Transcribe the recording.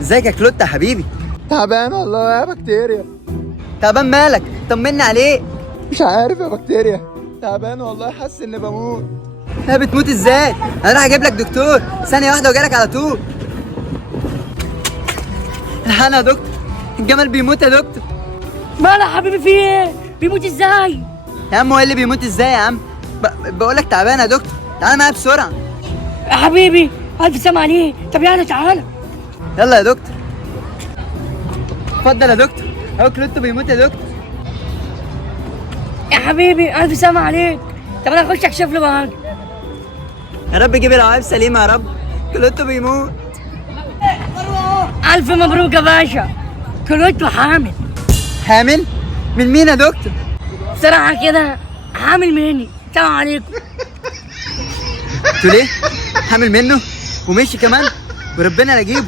ازيك يا كلوت يا حبيبي؟ تعبان والله يا بكتيريا. تعبان مالك؟ طمنا عليك. مش عارف يا بكتيريا، تعبان والله، حاسس اني بموت. لا بتموت ازاي؟ انا راح اجيب لك دكتور، ثانية واحدة وجالك على طول. الحقنا يا دكتور، الجمل بيموت يا دكتور. مالك يا حبيبي، في ايه؟ بيموت ازاي؟ يا عم هو إيه اللي بيموت ازاي يا عم؟ بقول لك تعبان يا دكتور، تعالى معايا بسرعة. يا حبيبي الف سلام عليك. طب يلا تعالى. يلا يا دكتور. اتفضل يا دكتور، اهو كلوتو بيموت يا دكتور. يا حبيبي الف سلام عليك. طب انا اخش اكشف له بقى. يا رب جيب العواقب سليمة يا رب، كلوتو بيموت. الف مبروك يا باشا، كلوته حامل. حامل؟ من مين يا دكتور؟ بصراحه كده حامل مني. سلام عليكم. قلتوا ليه؟ حامل منه؟ ومشي كمان؟ وربنا لا يجيبه.